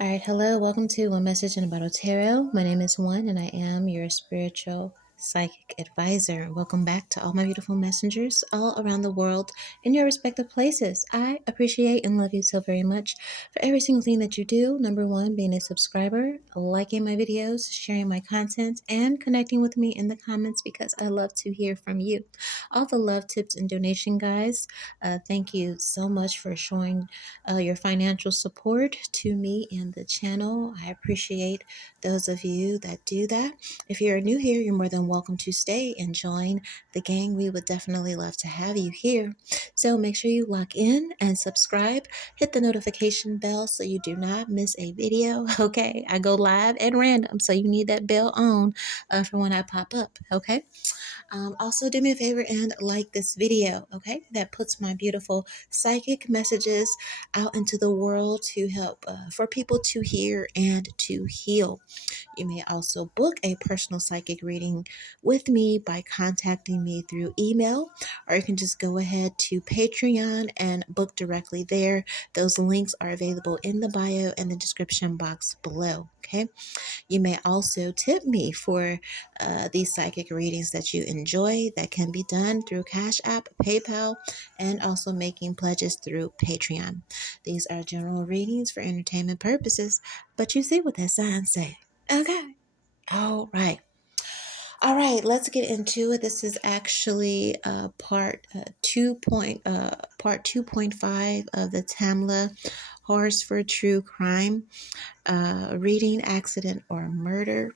All right, hello, welcome to One Message in a Bottle Tarot. My name is One, and I am your spiritual psychic advisor. Welcome back to all my beautiful messengers all around the world in your respective places. I appreciate and love you so very much for every single thing that you do. Number one, being a subscriber, liking my videos, sharing my content, and connecting with me in the comments because I love to hear from you. All the love, tips, and donation guys, thank you so much for showing your financial support to me and the channel. I appreciate those of you that do that. If you're new here, you're more than welcome to stay and join the gang. We would definitely love to have you here. So make sure you lock in and subscribe. Hit the notification bell so you do not miss a video. Okay, I go live at random, so you need that bell on for when I pop up. Okay. Also, do me a favor and like this video, okay? That puts my beautiful psychic messages out into the world to help for people to hear and to heal. You may also book a personal psychic reading with me by contacting me through email, or you can just go ahead to Patreon and book directly there. Those links are available in the bio and the description box below, okay? You may also tip me for these psychic readings that you enjoy. That can be done through Cash App, PayPal, and also making pledges through Patreon. These are general readings for entertainment purposes, but you see what that sign say. Okay. All right. All right, let's get into it. This is actually part 2.5 of the Tamla Horsford True Crime reading, accident, or murder.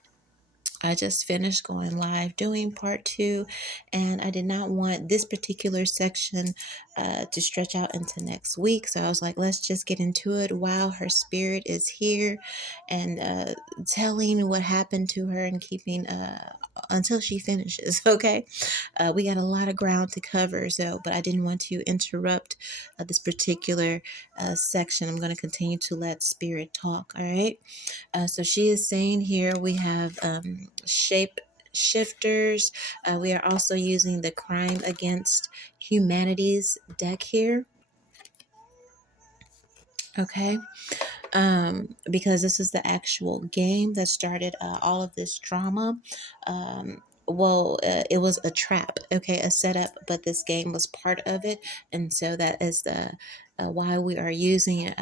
I just finished going live doing part two, and I did not want this particular section to stretch out into next week. So I was like, let's just get into it while her spirit is here and telling what happened to her and keeping until she finishes. Okay. We got a lot of ground to cover, but I didn't want to interrupt this particular section. I'm going to continue to let spirit talk. All right. So she is saying here we have shape shifters. We are also using the Crime Against Humanities deck here. Okay. Because this is the actual game that started all of this drama. It was a trap, okay, a setup, but this game was part of it, and so that is the why we are using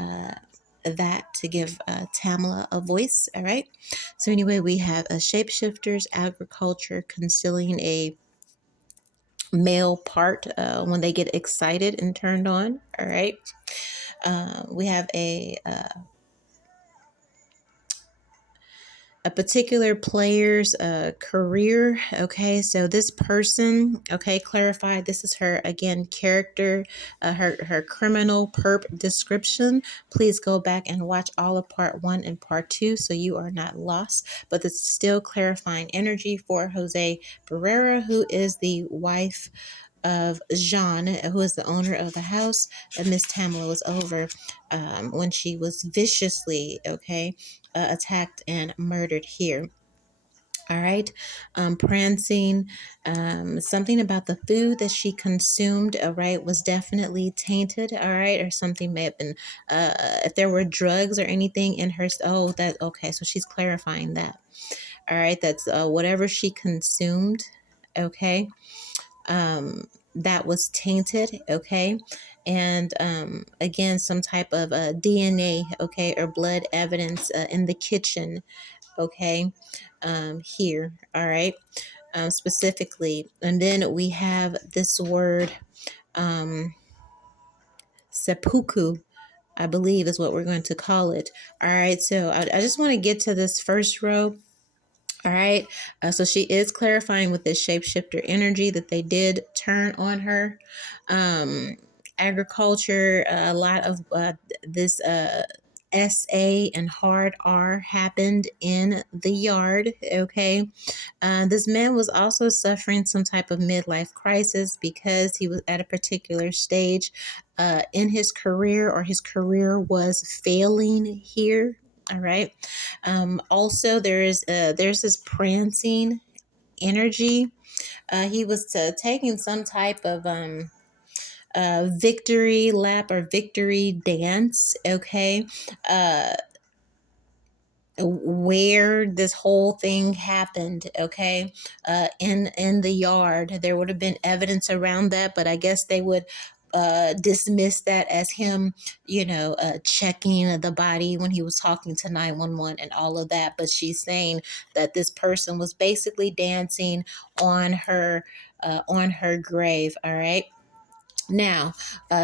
that to give Tamla a voice. All right. So anyway, we have a shapeshifters, agriculture, concealing a male part when they get excited and turned on. All right. We have a particular player's career. Okay, so this person, okay, clarified. This is her again character, her criminal perp description. Please go back and watch all of part one and part two so you are not lost. But this is still clarifying energy for Jose Barrera, who is the wife of Jean, who is the owner of the house that Miss Tamla was over when she was viciously, attacked and murdered here. All right. Prancing, something about the food that she consumed, all right, was definitely tainted, all right, or something may have been, if there were drugs or anything in her, okay, so she's clarifying that. All right, that's whatever she consumed, okay, that was tainted, okay, and again, some type of DNA, okay, or blood evidence in the kitchen, okay, here, all right, specifically. And then we have this word, seppuku, I believe is what we're going to call it. All right, so I just want to get to this first row. All right, so she is clarifying with this shapeshifter energy that they did turn on her. Agriculture, a lot of this SA and hard R happened in the yard. Okay, this man was also suffering some type of midlife crisis because he was at a particular stage in his career, or his career was failing here. All right. Also, there's this prancing energy. He was taking some type of victory lap or victory dance. Okay. where this whole thing happened, okay, in the yard. There would have been evidence around that, but I guess they would dismiss that as him, checking the body when he was talking to 911 and all of that. But she's saying that this person was basically dancing on her grave. All right. Now,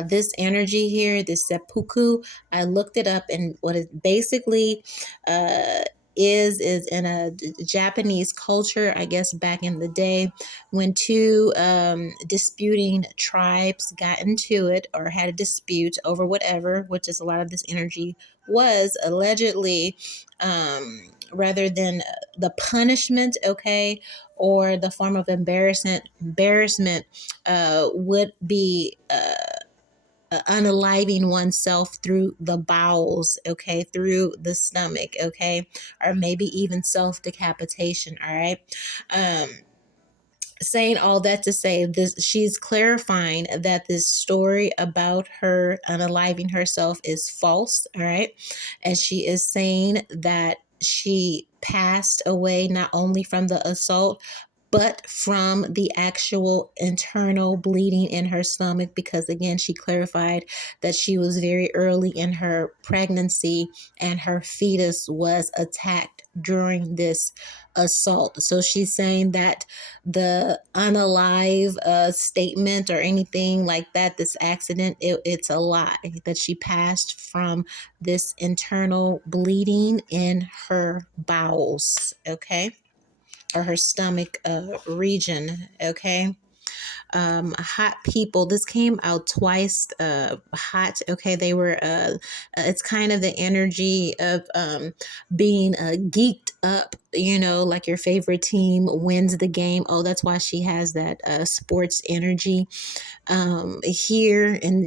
this energy here, this seppuku, I looked it up, and what it basically uh, is in a Japanese culture, I guess back in the day, when two disputing tribes got into it or had a dispute over whatever, which is a lot of this energy was allegedly, rather than the punishment, okay, or the form of embarrassment would be unaliving oneself through the bowels, okay, through the stomach, okay, or maybe even self decapitation. All right. Um, Saying all that to say this, she's clarifying that this story about her unaliving herself is false. All right. And she is saying that she passed away not only from the assault but from the actual internal bleeding in her stomach, because again she clarified that she was very early in her pregnancy and her fetus was attacked during this assault. So she's saying that the unalive statement or anything like that, this accident, it's a lie, that she passed from this internal bleeding in her bowels, okay, or her stomach region, okay. Hot people, this came out twice. Hot, okay, they were it's kind of the energy of being geeked up, like your favorite team wins the game. Oh, that's why she has that sports energy here. And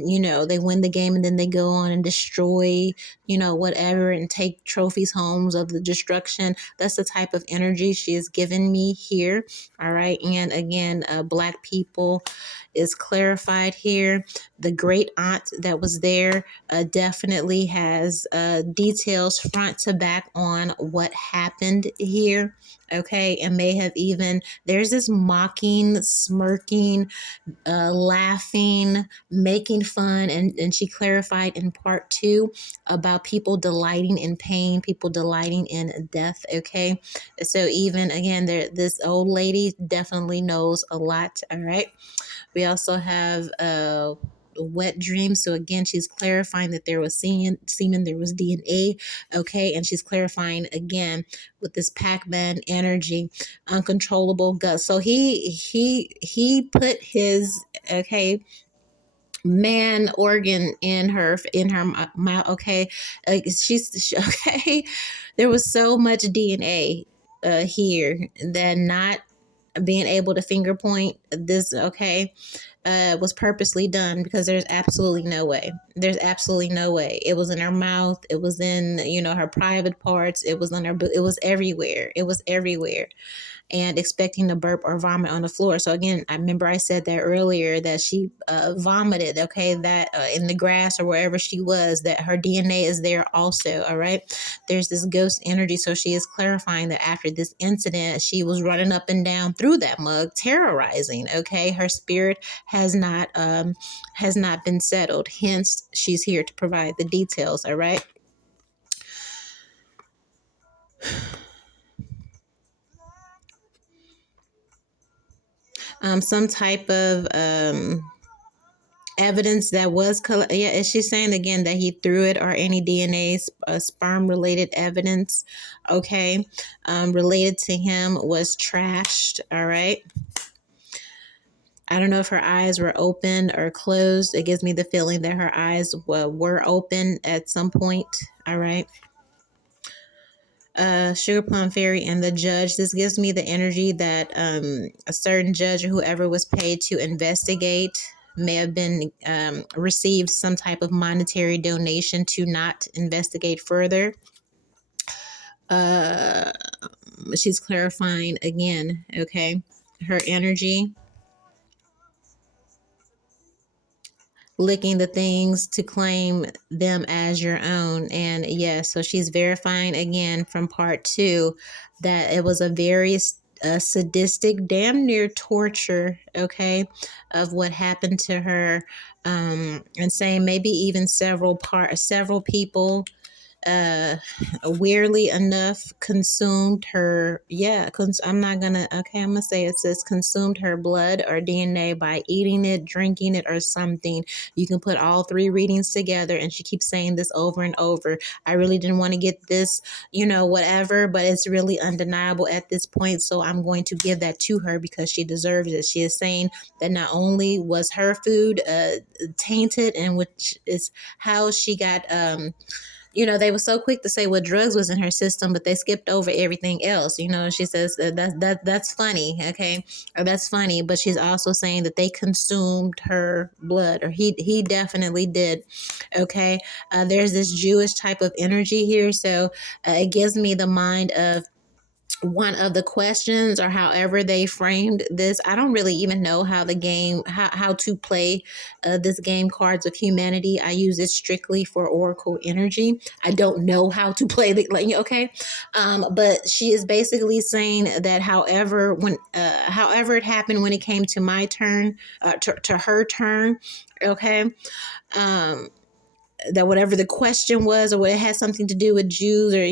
they win the game and then they go on and destroy whatever and take trophies homes of the destruction. That's the type of energy she has given me here. All right. And again, black people is clarified here. The great aunt that was there definitely has details front to back on what happened here. Okay. And may have even, there's this mocking, smirking, laughing, making fun. And she clarified in part two about people delighting in pain, people delighting in death. Okay. So even again, this old lady definitely knows a lot. All right. We also have wet dreams. So again, she's clarifying that there was semen, there was DNA. Okay. And she's clarifying again with this Pac-Man energy, uncontrollable guts. So he put his, okay, man organ in her mouth. Okay. Okay. There was so much DNA here that not being able to finger point this, okay, was purposely done, because there's absolutely no way. There's absolutely no way. It was in her mouth. It was in, her private parts. It was on her, it was everywhere. It was everywhere. And expecting to burp or vomit on the floor. So again, I remember I said that earlier, that she vomited, okay, that in the grass or wherever she was, that her DNA is there also. All right. There's this ghost energy. So she is clarifying that after this incident, she was running up and down through that mug, terrorizing. Okay. Her spirit has not been settled. Hence, she's here to provide the details. All right. Some type of evidence that was yeah, is she saying again that he threw it, or any DNA sperm related evidence, okay, related to him was trashed. All right. I don't know if her eyes were open or closed. It gives me the feeling that her eyes were open at some point. All right. Sugar Plum Fairy and the judge. This gives me the energy that a certain judge or whoever was paid to investigate may have been received some type of monetary donation to not investigate further. She's clarifying again, okay, her energy. licking the things to claim them as your own. And yes, so she's verifying again from part 2 that it was a very sadistic, damn near torture, okay, of what happened to her, and saying maybe even several people weirdly enough consumed her. I'm not gonna, okay, I'm gonna say it says consumed her blood or DNA by eating it, drinking it, or something. You can put all 3 readings together, and she keeps saying this over and over. I really didn't want to get this, whatever, but it's really undeniable at this point, so I'm going to give that to her because she deserves it. She is saying that not only was her food tainted, and which is how she got they were so quick to say what drugs was in her system, but they skipped over everything else. She says that's funny, okay, or that's funny, but she's also saying that they consumed her blood, or he definitely did. Okay, there's this Jewish type of energy here, so it gives me the mind of one of the questions, or however they framed this. I don't really even know how the game, how to play this game, Cards of Humanity. I use it strictly for Oracle energy. I don't know how to play the, okay. But she is basically saying that however it happened when it came to my turn, to her turn, okay. That whatever the question was, or what it had something to do with Jews, or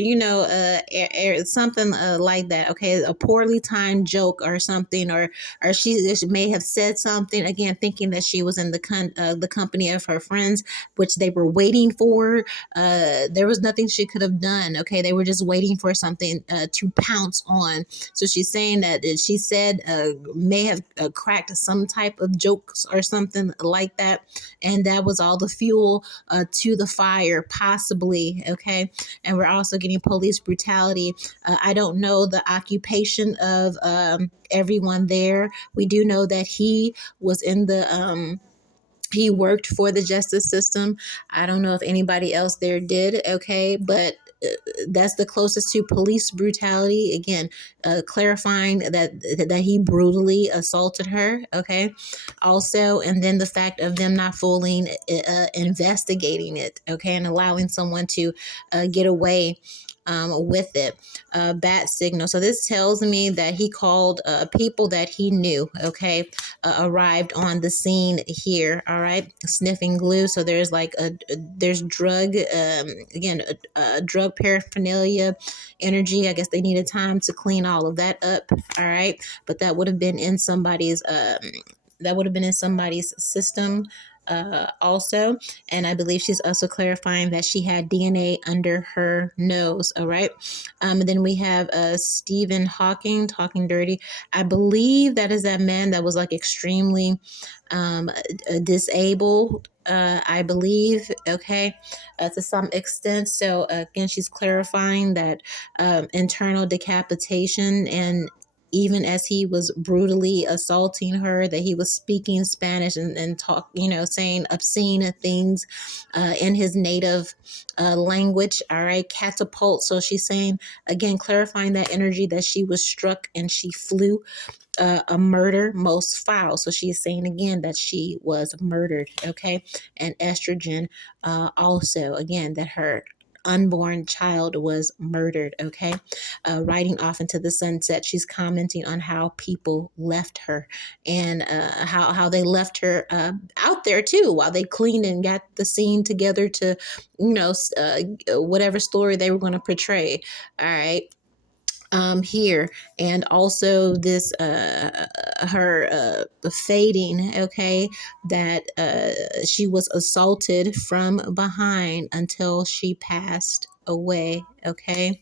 something like that. Okay, a poorly timed joke or something, or she may have said something again, thinking that she was in the company of her friends, which they were waiting for. There was nothing she could have done. Okay, they were just waiting for something to pounce on. So she's saying that she said may have cracked some type of jokes or something like that, and that was all the fuel to the fire, possibly. Okay, and we're also getting police brutality. I don't know the occupation of everyone there. We do know that he was in the he worked for the justice system. I don't know if anybody else there did, okay, but that's the closest to police brutality. Again, clarifying that he brutally assaulted her, okay. Also, and then the fact of them not fully investigating it, okay, and allowing someone to get away with it. Bat signal. So this tells me that he called people that he knew, okay, arrived on the scene here. All right, sniffing glue. So there's there's drug, again, drug paraphernalia energy. I guess they needed time to clean all of that up. All right, but that would have been in somebody's system also. And I believe she's also clarifying that she had DNA under her nose. All right. And then we have Stephen Hawking, talking dirty. I believe that is that man that was extremely disabled, I believe, okay, to some extent. So again, she's clarifying that internal decapitation, and even as he was brutally assaulting her, that he was speaking Spanish and talk, saying obscene things in his native language. All right, catapult. So she's saying, again, clarifying that energy, that she was struck and she flew. A murder most foul. So she is saying again that she was murdered. Okay, and estrogen also, again, that her unborn child was murdered. Okay, riding off into the sunset, she's commenting on how people left her, and how they left her out there too, while they cleaned and got the scene together to whatever story they were going to portray. All right, here, and also this her fading, okay, that she was assaulted from behind until she passed away. Okay,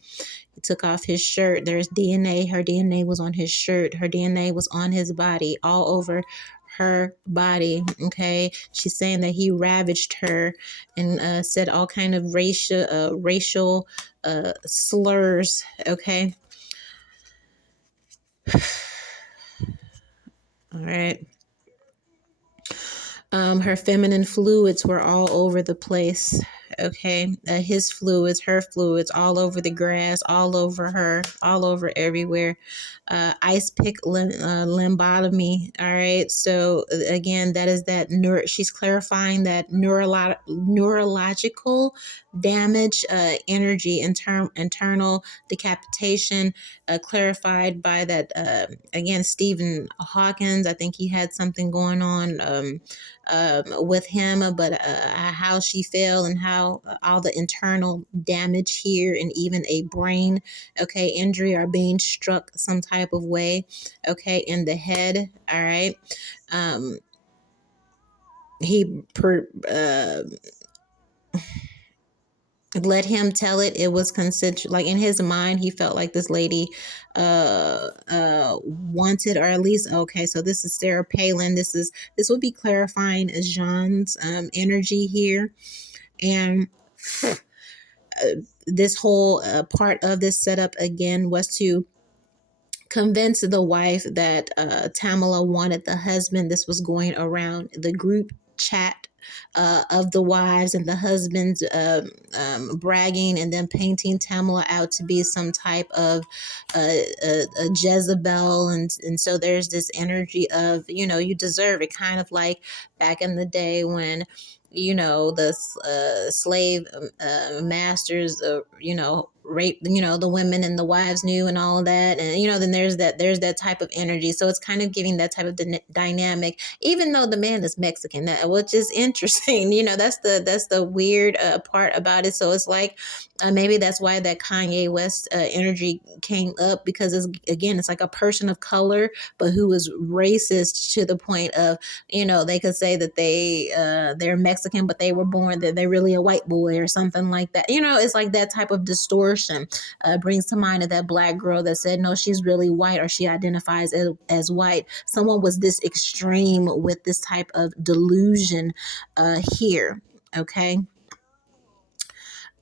he took off his shirt. There's DNA. Her DNA was on his shirt. Her DNA was on his body, all over her body. Okay, she's saying that he ravaged her and said all kind of racial slurs. Okay, all right. Her feminine fluids were all over the place. Okay, his fluids, her fluids, all over the grass, all over her, all over everywhere. Ice pick limbotomy. All right, so again, that is that she's clarifying that neurological damage, energy, internal decapitation, clarified by that, again, Stephen Hawkins. I think he had something going on with him, but how she fell and how all the internal damage here, and even a brain, okay, injury, or being struck some type of way, okay, in the head. All right. um he let him tell it. It was consensual. Like, in his mind, he felt like this lady wanted, or at least, okay, so this is Sarah Palin. This would be clarifying Jean's energy here. And this whole part of this setup again was to convince the wife that Tamla wanted the husband. This was going around the group chat of the wives, and the husbands bragging and then painting Tamla out to be some type of a Jezebel. And so there's this energy of, you deserve it, kind of like back in the day when the slave masters rape the women, and the wives knew, and all of that. And then there's that type of energy. So it's kind of giving that type of dynamic, even though the man is Mexican, which is interesting. That's the weird part about it. So it's like, maybe that's why that Kanye West energy came up, because it's like a person of color, but who was racist to the point of, they could say that they're Mexican, but they were born that they're really a white boy or something like that. It's like that type of distortion brings to mind of that black girl that said, no, she's really white, or she identifies as white. Someone was this extreme with this type of delusion here. Okay.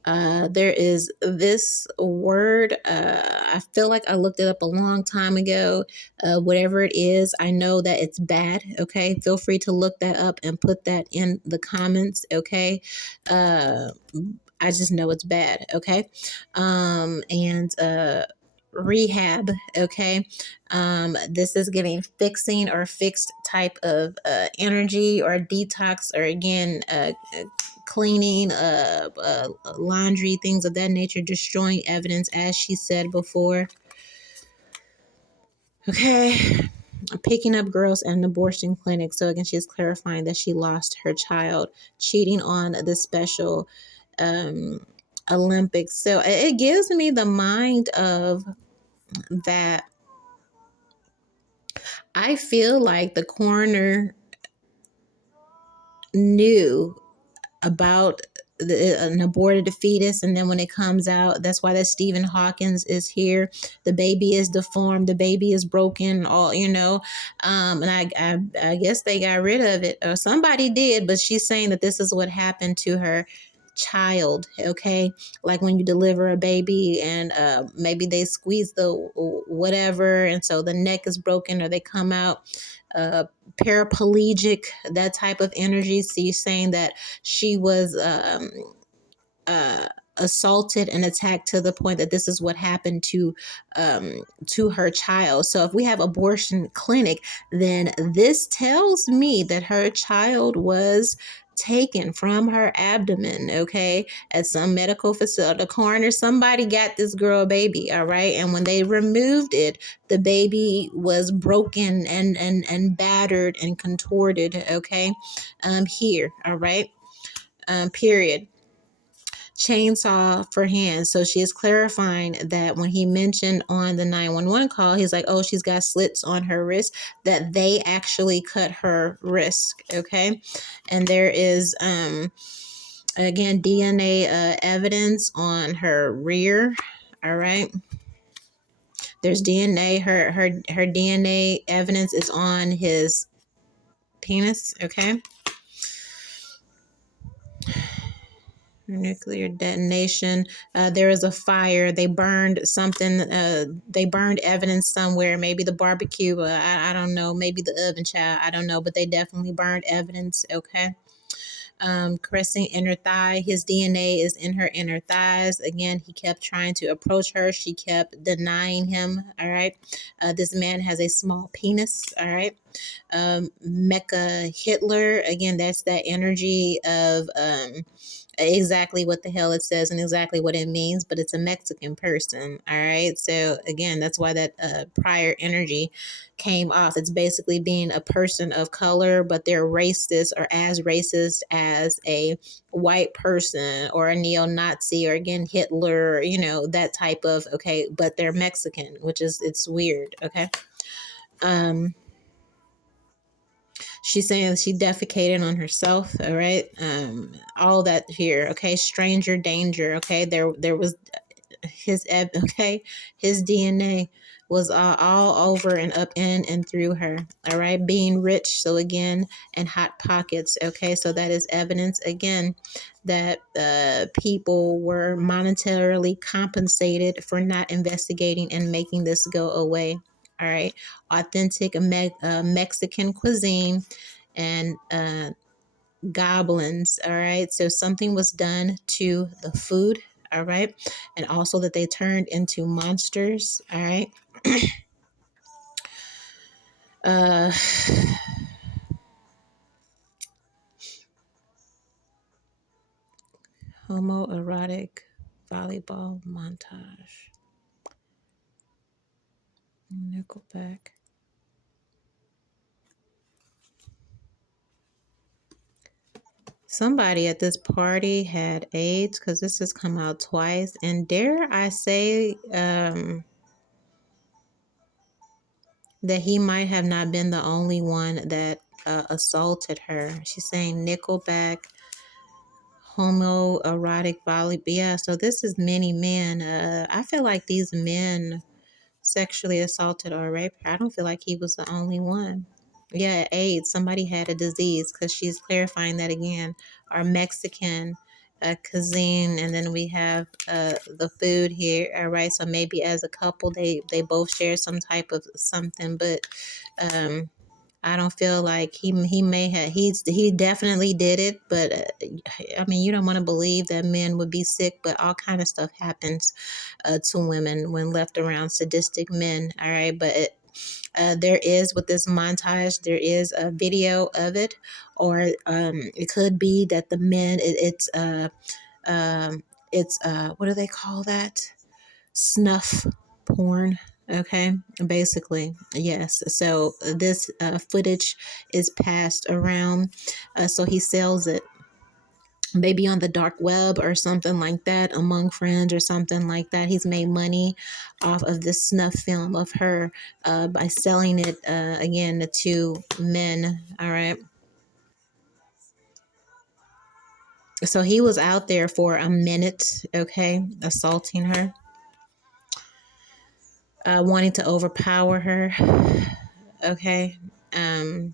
There is this word. I feel like I looked it up a long time ago. Whatever it is, I know that it's bad. Okay. Feel free to look that up and put that in the comments. Okay. I just know it's bad. Okay. And rehab. Okay. This is giving fixing or fixed type of energy, or detox, or again, cleaning, laundry, things of that nature, destroying evidence, as she said before. Okay. Picking up girls at an abortion clinic. So again, she's clarifying that she lost her child, cheating on the special Olympics. So it gives me the mind of that. I feel like the coroner knew about an aborted fetus, and then when it comes out, that's why that Stephen Hawkins is here. The baby is deformed, the baby is broken, all and I guess they got rid of it, or somebody did, but she's saying that this is what happened to her child. Okay, like when you deliver a baby, and maybe they squeeze the whatever, and so the neck is broken, or they come out paraplegic, that type of energy. So you're saying that she was assaulted and attacked to the point that this is what happened to her child. So if we have abortion clinic, then this tells me that her child was taken from her abdomen, okay, at some medical facility. The coroner, somebody got this girl a baby, all right, and when they removed it, the baby was broken and battered and contorted, okay, here, all right, period. Chainsaw for hands. So she is clarifying that when he mentioned on the 911 call, he's like, oh, she's got slits on her wrist, that they actually cut her wrist. Okay. And there is, again, DNA evidence on her rear. All right. There's DNA. Her DNA evidence is on his penis. Okay. Nuclear detonation. There was a fire. They burned something. They burned evidence somewhere. Maybe the barbecue. I don't know. Maybe the oven, child. I don't know. But they definitely burned evidence. Okay. caressing inner thigh. His DNA is in her inner thighs. Again, he kept trying to approach her. She kept denying him. All right. This man has a small penis. All right. Mecha Hitler. Again, that's that energy of exactly what the hell it says and exactly what it means, but it's a Mexican person. All right. So again, that's why that prior energy came off. It's basically being a person of color, but they're racist or as racist as a white person or a neo-Nazi or again Hitler, that type of okay, but they're Mexican, which is it's weird. Okay. She's saying she defecated on herself. All right. All that here. Okay. Stranger danger. Okay. There was okay, his DNA was all over and up in and through her. All right, being rich, so again, and hot pockets. Okay, so that is evidence again that people were monetarily compensated for not investigating and making this go away. All right, authentic Mexican cuisine and goblins. All right. So something was done to the food. All right. And also that they turned into monsters. All right. Uh, homoerotic volleyball montage. Nickelback. Somebody at this party had AIDS because this has come out twice. And dare I say, that he might have not been the only one that assaulted her. She's saying Nickelback, homoerotic volleyball. Yeah, so this is many men. I feel like these men sexually assaulted or raped her. I don't feel like he was the only one. Yeah, AIDS. Somebody had a disease because she's clarifying that again. Our Mexican cuisine, and then we have the food here. All right, so maybe as a couple, they both share some type of something, but um, I don't feel like he may have he definitely did it, but I mean you don't want to believe that men would be sick, but all kind of stuff happens to women when left around sadistic men. All right, but there is with this montage, there is a video of it, or it could be that the men it's what do they call that? Snuff porn. Okay, basically, yes. So this footage is passed around, so he sells it maybe on the dark web or something like that among friends or something like that. He's made money off of this snuff film of her by selling it again to men. All right. So he was out there for a minute, okay, assaulting her, wanting to overpower her. Okay. And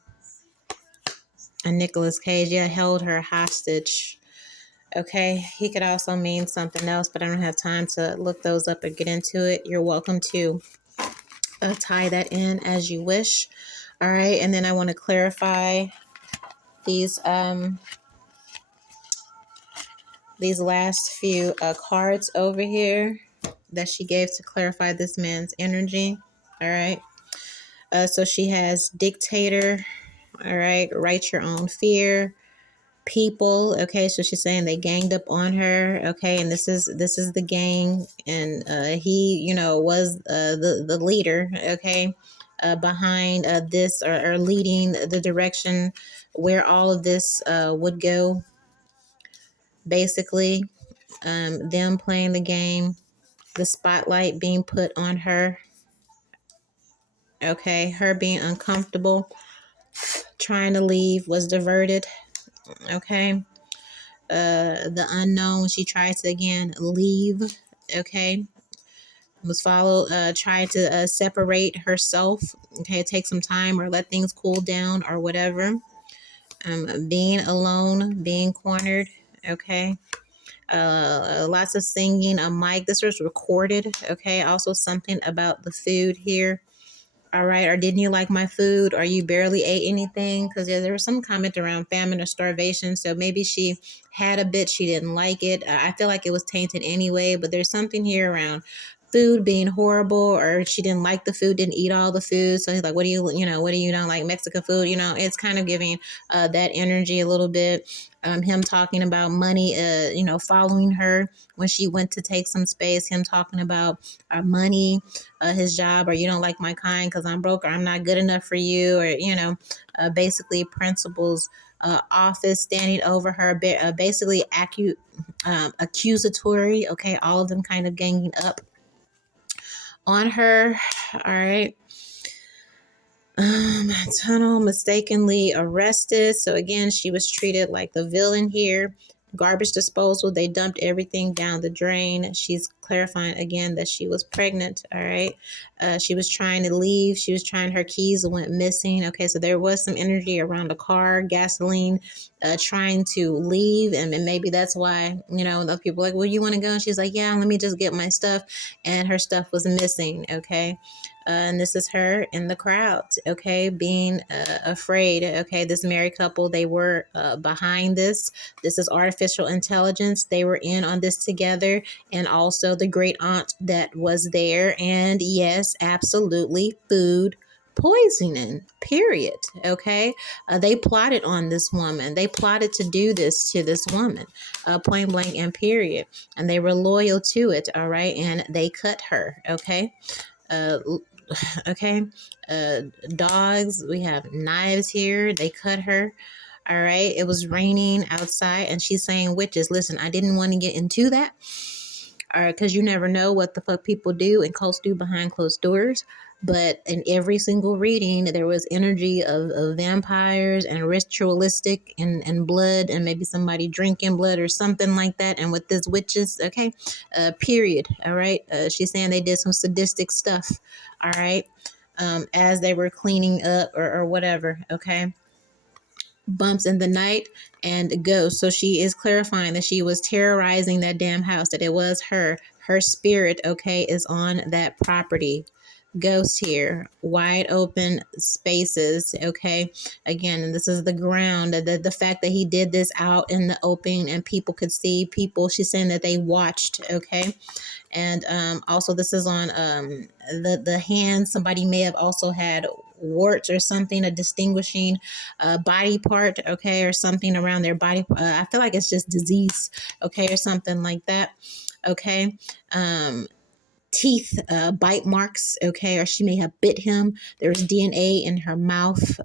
Nicolas Cage, yeah, held her hostage. Okay. He could also mean something else, but I don't have time to look those up or get into it. You're welcome to tie that in as you wish. All right. And then I want to clarify these last few cards over here that she gave to clarify this man's energy. All right. So she has dictator. All right. Write your own fear. People. Okay. So she's saying they ganged up on her. Okay. And this is the gang. And he, was the leader. Okay. Behind this or leading the direction where all of this would go. Basically, them playing the game, the spotlight being put on her. Okay, her being uncomfortable, trying to leave was diverted. Okay, the unknown, she tried to again leave. Okay, was followed, tried to separate herself. Okay, take some time or let things cool down or whatever. Being alone, being cornered. Okay. Lots of singing, a mic. This was recorded. Okay. Also something about the food here. All right. Or didn't you like my food? Or you barely ate anything? Because there was some comment around famine or starvation. So maybe she had a bit, she didn't like it. I feel like it was tainted anyway, but there's something here around food being horrible, or she didn't like the food, didn't eat all the food. So he's like, what do you don't like Mexican food? It's kind of giving that energy a little bit. Him talking about money, following her when she went to take some space, him talking about our money, his job, or you don't like my kind because I'm broke, or I'm not good enough for you, or basically principles, office standing over her, basically accusatory. Okay, all of them kind of ganging up on her. All right. Tunnel mistakenly arrested. So again, she was treated like the villain here. Garbage disposal, they dumped everything down the drain. She's clarifying again that she was pregnant. All right. She was trying to leave. Her keys went missing. Okay, so there was some energy around the car, gasoline, trying to leave. And maybe that's why, those people are like, well, you want to go? And she's like, yeah, let me just get my stuff. And her stuff was missing. Okay. And this is her in the crowd, okay, being afraid. Okay, this married couple, they were behind this. This is artificial intelligence. They were in on this together, and also the great aunt that was there. And yes, absolutely, food poisoning, period. Okay, they plotted on this woman. They plotted to do this to this woman, point blank and period. And they were loyal to it. All right, and they cut her. Okay. Uh, okay. Dogs, we have knives here. They cut her. All right. It was raining outside, and she's saying witches. Listen, I didn't want to get into that. All right, because you never know what the fuck people do and cults do behind closed doors. But in every single reading, there was energy of vampires and ritualistic and blood, and maybe somebody drinking blood or something like that. And with this witches, okay, period. All right. She's saying they did some sadistic stuff. All right. As they were cleaning up or whatever. Okay. Bumps in the night and ghosts. So she is clarifying that she was terrorizing that damn house, that it was her spirit, okay, is on that property. Ghost here, wide open spaces, okay. Again, and this is the ground, the fact that he did this out in the open and people could see. People, she's saying that they watched, okay. And also this is on the hand. Somebody may have also had warts or something, a distinguishing body part, okay, or something around their body. I feel like it's just disease, okay, or something like that, okay. Teeth, bite marks, okay, or she may have bit him. There's DNA in her mouth.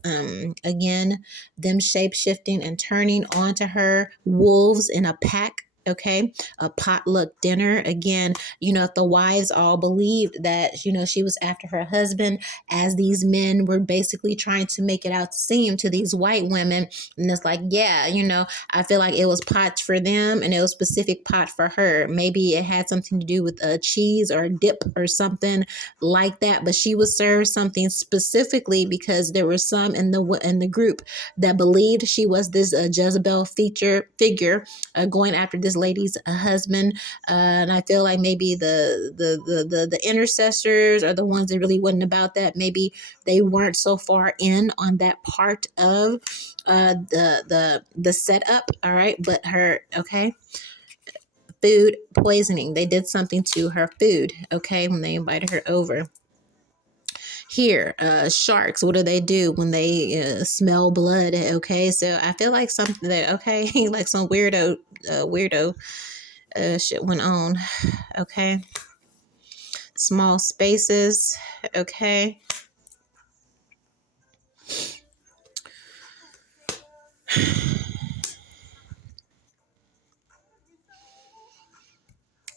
Again, them shape shifting and turning onto her. Wolves in a pack. Okay, a potluck dinner. Again, if the wives all believed that, she was after her husband, as these men were basically trying to make it out to seem to these white women. And it's like, yeah, I feel like it was pots for them and it was specific pot for her. Maybe it had something to do with a cheese or a dip or something like that. But she was served something specifically because there were some in the group that believed she was this Jezebel figure going after this lady's husband. And I feel like maybe the intercessors are the ones that really wasn't about that. Maybe they weren't so far in on that part of the setup. All right, but her, okay, food poisoning. They did something to her food, okay, when they invited her over. Here, sharks, what do when they smell blood? Okay, so I feel like something that, okay, like some weirdo shit went on. Okay, small spaces. Okay.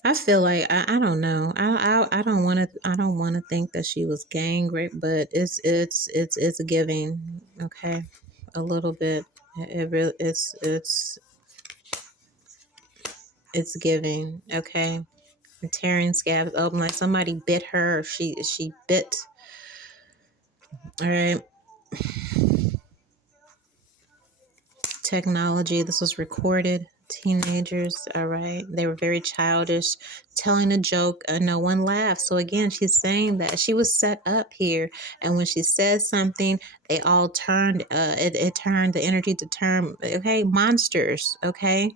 I feel like I don't know. I don't want to think that she was gang raped, but it's giving, okay, a little bit. It really it's giving, okay. Tearing scabs open like somebody bit her. Or she bit. All right. Technology. This was recorded. Teenagers, all right. They were very childish, telling a joke. No one laughed. So again, she's saying that she was set up here, and when she says something, they all turned. It turned the energy to turn. Okay, monsters. Okay,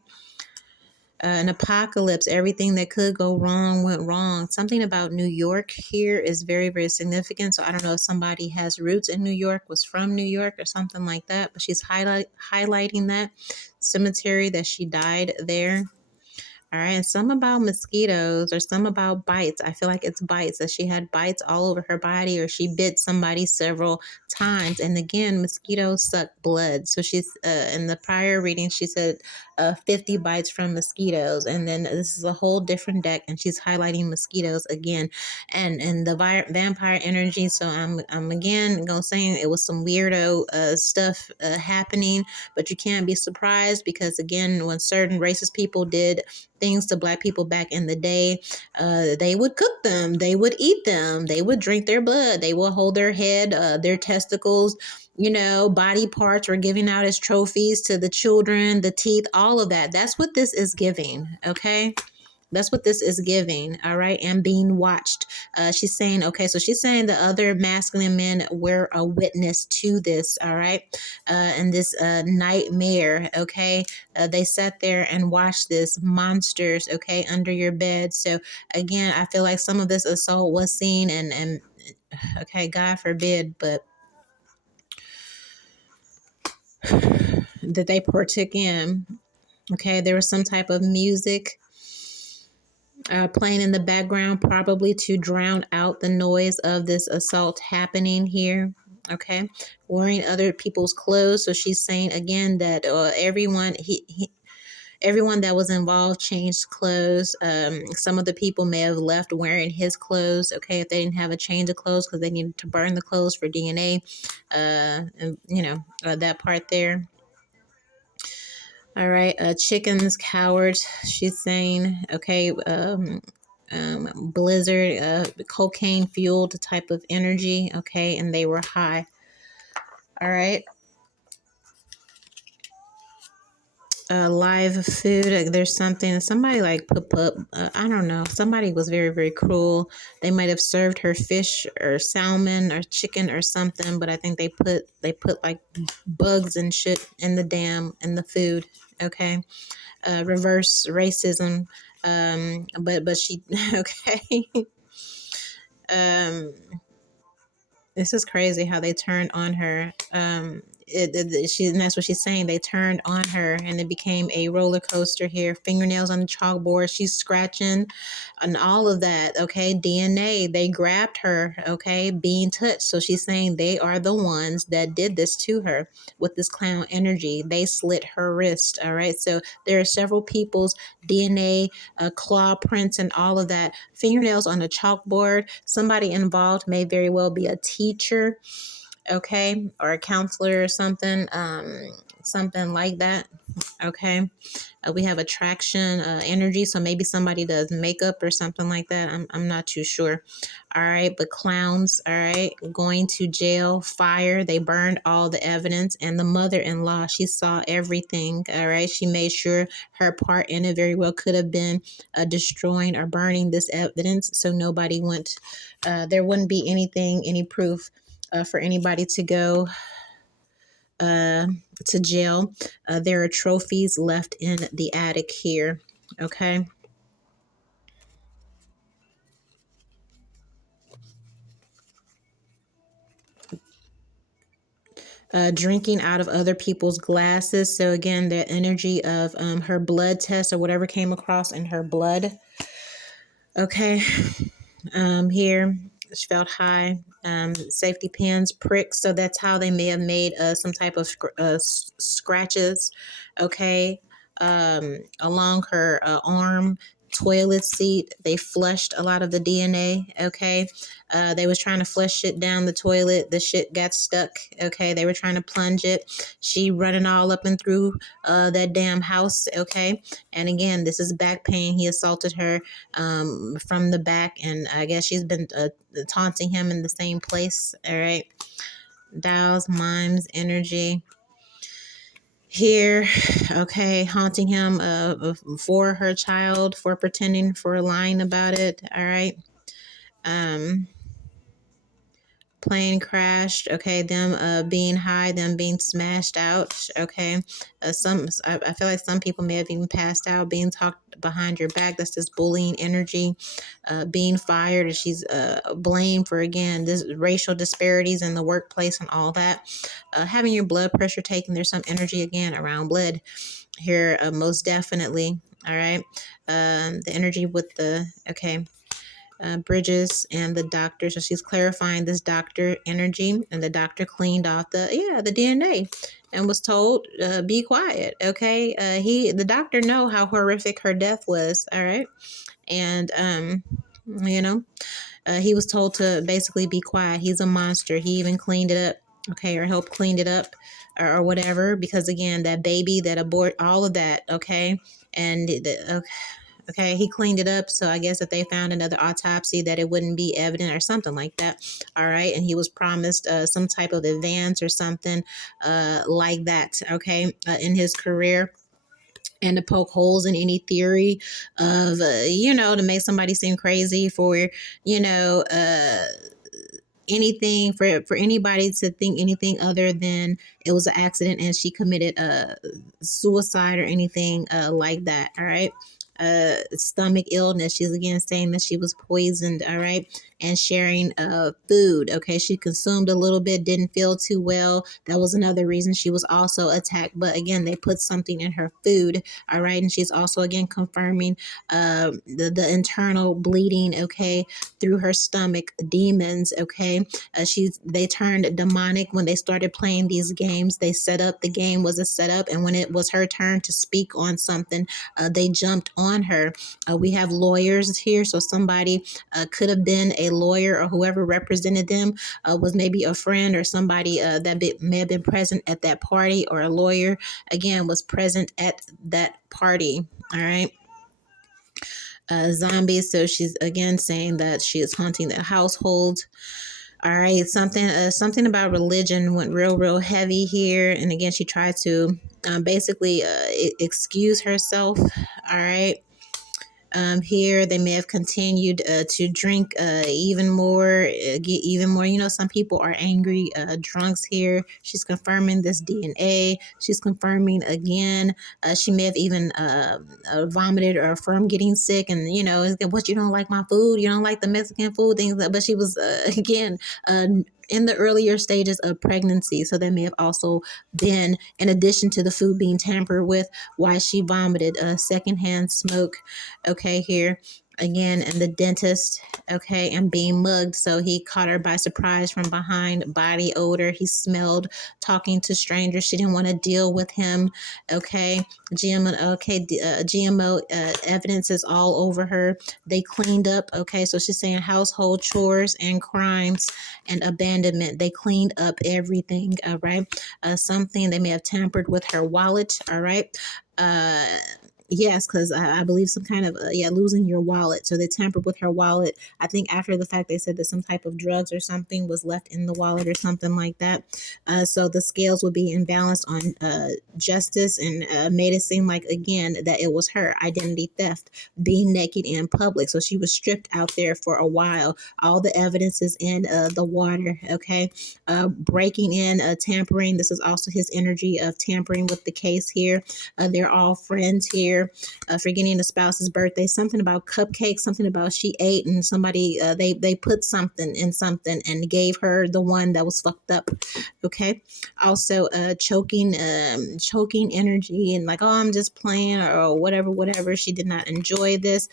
an apocalypse. Everything that could go wrong went wrong. Something about New York here is very, very significant. So I don't know if somebody has roots in New York, was from New York, or something like that. But she's highlighting that cemetery that she died there. All right, and some about mosquitoes or some about bites. I feel like it's bites, that she had bites all over her body, or she bit somebody several times. And again, mosquitoes suck blood. So she's in the prior reading, she said 50 bites from mosquitoes, and then this is a whole different deck, and she's highlighting mosquitoes again, and the vampire energy. So I'm again gonna say it was some weirdo stuff happening, but you can't be surprised because again, when certain racist people did things to black people back in the day, they would cook them, they would eat them, they would drink their blood, they would hold their head, their testicles, body parts were giving out as trophies to the children, the teeth, all of that. That's what this is giving. Okay. That's what this is giving, all right, and being watched. She's saying, okay, so she's saying the other masculine men were a witness to this, all right, and this nightmare, okay. They sat there and watched this monsters, okay, under your bed. So again, I feel like some of this assault was seen, and okay, God forbid, but that they partook in. Okay, there was some type of music playing in the background, probably to drown out the noise of this assault happening here. Okay, wearing other people's clothes. So she's saying again that everyone that was involved changed clothes. Some of the people may have left wearing his clothes. Okay, if they didn't have a change of clothes because they needed to burn the clothes for DNA, and that part there. All right, chickens, cowards. She's saying, okay, blizzard, cocaine fueled type of energy. Okay, and they were high. All right. Live food. There's somebody like put up. I don't know. Somebody was very, very cruel. They might have served her fish or salmon or chicken or something, but I think they put like bugs and shit in the food. Okay. Reverse racism. But she okay. um this is crazy how they turned on her. And that's what she's saying. They turned on her, and it became a roller coaster here. Fingernails on the chalkboard. She's scratching, and all of that. Okay, DNA. They grabbed her. Okay, being touched. So she's saying they are the ones that did this to her with this clown energy. They slit her wrist. All right. So there are several people's DNA, claw prints, and all of that. Fingernails on the chalkboard. Somebody involved may very well be a teacher, okay, or a counselor or something, something like that. Okay. We have attraction energy, so maybe somebody does makeup or something like that. I'm not too sure. All right, but clowns, all right, going to jail, fire. They burned all the evidence, and the mother-in-law, she saw everything. All right, she made sure her part in it very well could have been destroying or burning this evidence, so nobody went. There wouldn't be any proof for anybody to go to jail. There are trophies left in the attic here. Okay. Drinking out of other people's glasses. So again, the energy of her blood test or whatever came across in her blood. Okay. Here she felt high. Safety pins, pricks. So that's how they may have made some type of scratches. Okay. Along her arm, toilet seat. They flushed a lot of the DNA. Okay. They was trying to flush shit down the toilet. The shit got stuck. Okay. They were trying to plunge it. She running all up and through that damn house. Okay. And again, this is back pain. He assaulted her from the back, and I guess she's been taunting him in the same place. All right. Dials, mimes, energy. here, okay, haunting him for her child, for pretending, for lying about it. All right. um Plane crashed, okay, them being high, them being smashed out, okay. I feel like some people may have even passed out, being talked behind your back. That's this bullying energy. Being fired, and she's blamed for, again, this racial disparities in the workplace and all that. Having your blood pressure taken, there's some energy again around blood here, most definitely. All right. The energy with the, okay, Bridges and the doctor. So she's clarifying this doctor energy, and the doctor cleaned off the DNA and was told, be quiet. Okay. The doctor know how horrific her death was. All right. And, you know, he was told to basically be quiet. He's a monster. He even cleaned it up. Okay. Or helped clean it up, or whatever, because again, that baby, that abort, all of that. Okay. And okay, he cleaned it up. So I guess if they found another autopsy, that it wouldn't be evident or something like that. All right. And he was promised some type of advance or something like that. Okay. In his career. And to poke holes in any theory of, to make somebody seem crazy for, you know, anything, for anybody to think anything other than it was an accident and she committed suicide or anything like that. All right. Stomach illness, she's again saying that she was poisoned. All right. And sharing food, okay, she consumed a little bit, didn't feel too well. That was another reason she was also attacked, but again, they put something in her food. All right. And she's also again confirming the internal bleeding, okay, through her stomach, demons. Okay. They turned demonic when they started playing these games. They set up, the game was a setup, and when it was her turn to speak on something, they jumped on her. We have lawyers here, so somebody could have been a lawyer, or whoever represented them was maybe a friend or somebody may have been present at that party, or a lawyer again was present at that party. All right. Zombies. So she's again saying that she is haunting the household. All right, something about religion went real heavy here, and again, she tried to basically excuse herself. All right. Here they may have continued to drink even more, get even more. Some people are angry drunks here. She's confirming this DNA. She's confirming again. She may have even vomited or affirmed getting sick, and what, you don't like my food, you don't like the Mexican food things. But she was again in the earlier stages of pregnancy, so that may have also been, in addition to the food being tampered with, why she vomited. Secondhand smoke. Okay, here again, and the dentist, okay, and being mugged. So he caught her by surprise from behind. Body odor, he smelled, talking to strangers. She didn't want to deal with him. Okay. GMO evidence is all over her. They cleaned up. Okay, so she's saying household chores and crimes and abandonment. They cleaned up everything. All right. Something, they may have tampered with her wallet. All right. uh Yes, because I believe some kind of losing your wallet. So they tampered with her wallet. I think after the fact, they said that some type of drugs or something was left in the wallet or something like that. So the scales would be imbalanced on justice, and made it seem like, again, that it was her identity theft, being naked in public. So she was stripped out there for a while. All the evidence is in the water. Okay. Breaking in, tampering. This is also his energy of tampering with the case here. They're all friends here. Forgetting the spouse's birthday, something about cupcakes, something about she ate, and somebody they put something in something and gave her the one that was fucked up. Okay. Also choking energy, and like, oh, I'm just playing, or whatever. She did not enjoy this.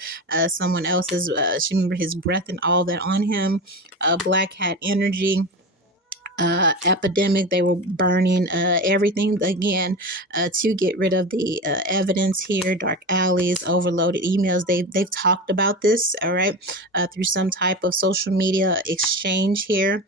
Someone else's, she remembered his breath and all that on him. Black hat energy. Epidemic, they were burning everything again to get rid of the evidence here. Dark alleys, overloaded emails, they've talked about this, all right, through some type of social media exchange here.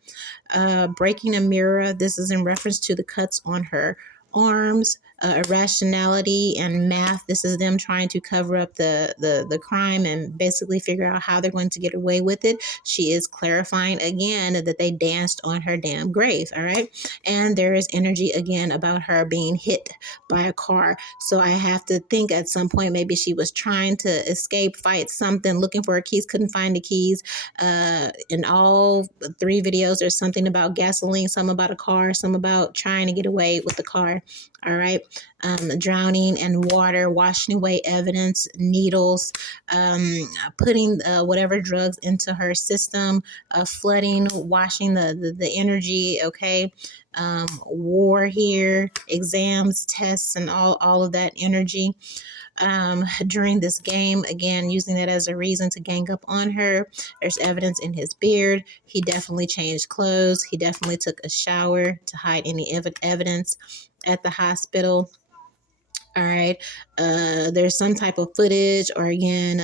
Breaking a mirror, this is in reference to the cuts on her arms. irrationality and math. This is them trying to cover up the crime and basically figure out how they're going to get away with it. She is clarifying again that they danced on her damn grave. All right. And there is energy again about her being hit by a car. So I have to think at some point maybe she was trying to escape, fight something, looking for her keys, couldn't find the keys. In all 3 videos, there's something about gasoline, some about a car, some about trying to get away with the car. All right. Drowning and water, washing away evidence, needles, putting whatever drugs into her system, flooding, washing the energy. Okay. War here, exams, tests, and all of that energy during this game. Again, using that as a reason to gang up on her. There's evidence in his beard. He definitely changed clothes. He definitely took a shower to hide any evidence at the hospital. All right. There's some type of footage or again,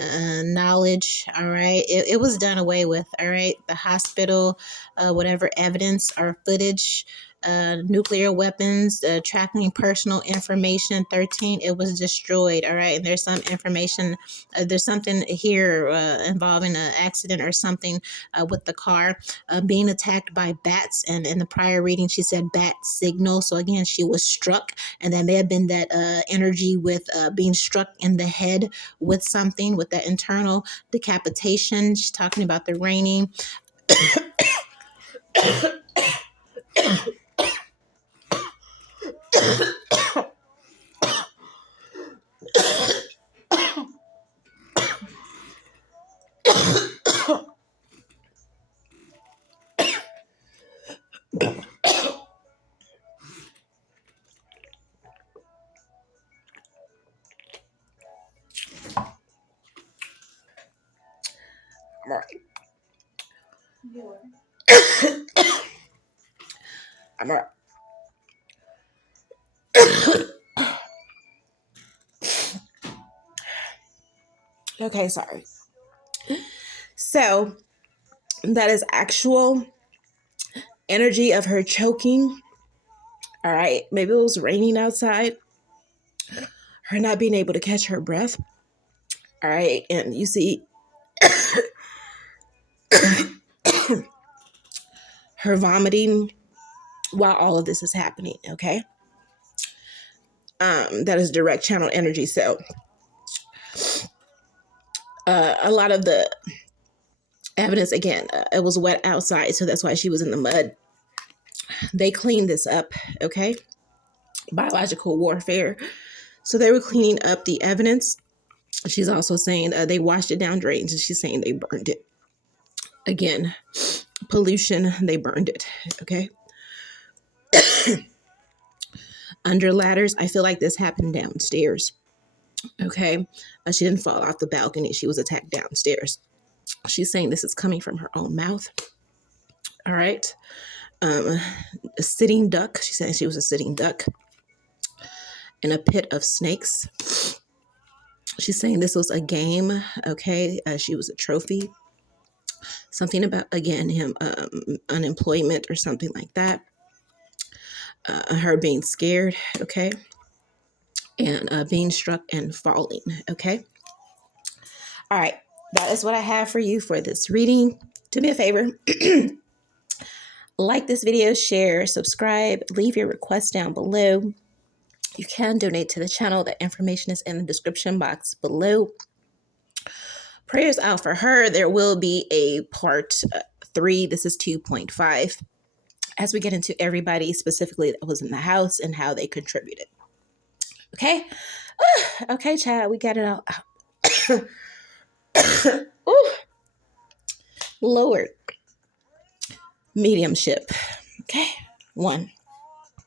knowledge. All right. It was done away with. All right. The hospital, whatever evidence or footage, nuclear weapons, tracking personal information, 13, it was destroyed. All right. And there's some information, there's something here involving an accident or something with the car, being attacked by bats. And in the prior reading, she said bat signal. So again, she was struck, and that may have been that energy with being struck in the head with something, with that internal decapitation. She's talking about the raining. I'm all right. Okay, sorry. So that is actual energy of her choking. All right. Maybe it was raining outside. Her not being able to catch her breath. All right. And you see her vomiting while all of this is happening. Okay. That is direct channel energy. So a lot of the evidence, again, it was wet outside. So that's why she was in the mud. They cleaned this up. Okay. Biological warfare. So they were cleaning up the evidence. She's also saying they washed it down drains, and she's saying they burned it. Again, pollution, they burned it. Okay. Under ladders, I feel like this happened downstairs. Okay. She didn't fall off the balcony. She was attacked downstairs. She's saying this is coming from her own mouth. All right. A sitting duck. She's saying she was a sitting duck in a pit of snakes. She's saying this was a game. Okay. She was a trophy. Something about, again, him, unemployment or something like that. Her being scared. Okay. And being struck and falling. Okay. All right. That is what I have for you for this reading. Do me a favor. Like this video, share, subscribe, leave your requests down below. You can donate to the channel. That information is in the description box below. Prayers out for her. There will be a part 3. This is 2.5. As we get into everybody specifically that was in the house and how they contributed. Okay. Okay, Chad, we got it all out. Lord. Mediumship. Okay. 1.